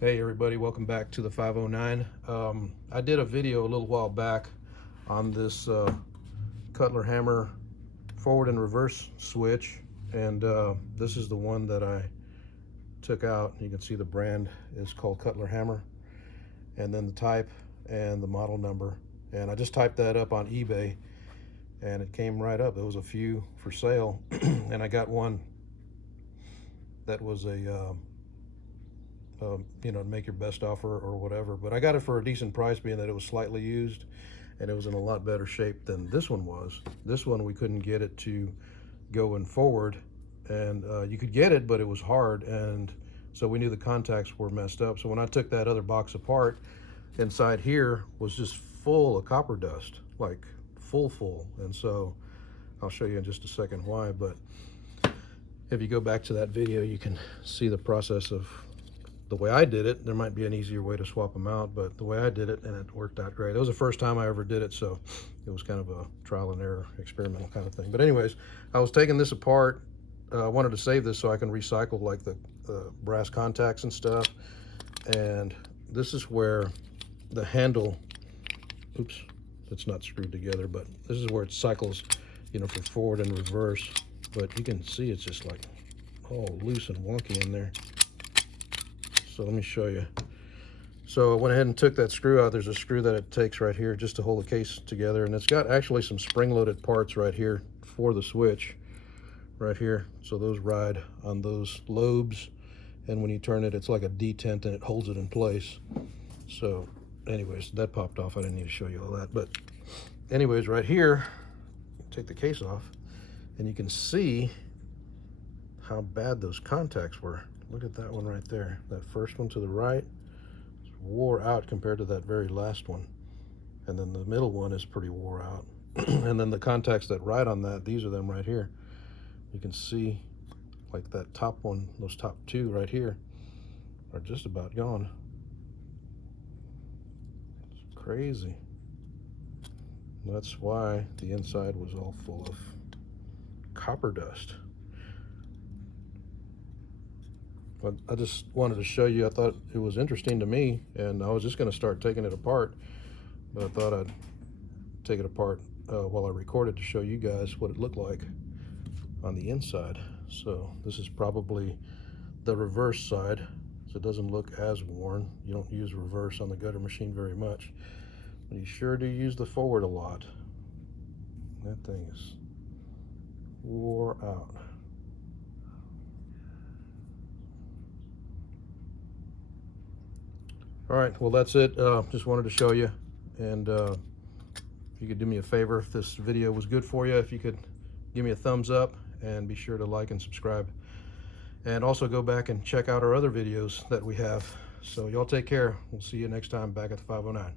Hey everybody, welcome back to the 509. I did a video a little while back on this Cutler hammer forward and reverse switch, and this is the one that I took out. You can see the brand is called Cutler hammer, and then the type and the model number. And I just typed that up on eBay and it came right up. There was a few for sale and I got one that was a make your best offer or whatever. But I got it for a decent price, being that it was slightly used and it was in a lot better shape than this one was. This one we couldn't get it to go in forward, and you could get it, but it was hard, and so we knew the contacts were messed up. So when I took that other box apart, inside here was just full of copper dust, like full. And so I'll show you in just a second why. But if you go back to that video, you can see the process of the way I did it. There might be an easier way to swap them out, but the way I did it, and it worked out great. It was the first time I ever did it, so it was kind of a trial and error, experimental kind of thing. But anyways, I was taking this apart. I wanted to save this so I can recycle like the brass contacts and stuff. And this is where the handle, oops, it's not screwed together, but this is where it cycles, for forward and reverse. But you can see it's just like all loose and wonky in there. So let me show you. So I went ahead and took that screw out. There's a screw that it takes right here just to hold the case together, and it's got actually some spring-loaded parts right here for the switch right here. So those ride on those lobes, and when you turn it, it's like a detent and it holds it in place. So anyways, that popped off. I didn't need to show you all that, but anyways, right here, take the case off and you can see how bad those contacts were. Look at that one right there. That first one to the right wore out compared to that very last one. And then the middle one is pretty wore out. And then the contacts that ride on that, these are them right here. You can see like that top one, those top two right here are just about gone. It's crazy. That's why the inside was all full of copper dust. But I just wanted to show you. I thought it was interesting to me, and I was just going to start taking it apart, but I thought I'd take it apart while I recorded to show you guys what it looked like on the inside. So this is probably the reverse side, so it doesn't look as worn. You don't use reverse on the gutter machine very much, but you sure do use the forward a lot. That thing is wore out. All right, well, that's it. Just wanted to show you. And if you could do me a favor, if this video was good for you, if you could give me a thumbs up, and be sure to like and subscribe. And also go back and check out our other videos that we have. So y'all take care. We'll see you next time back at the 509.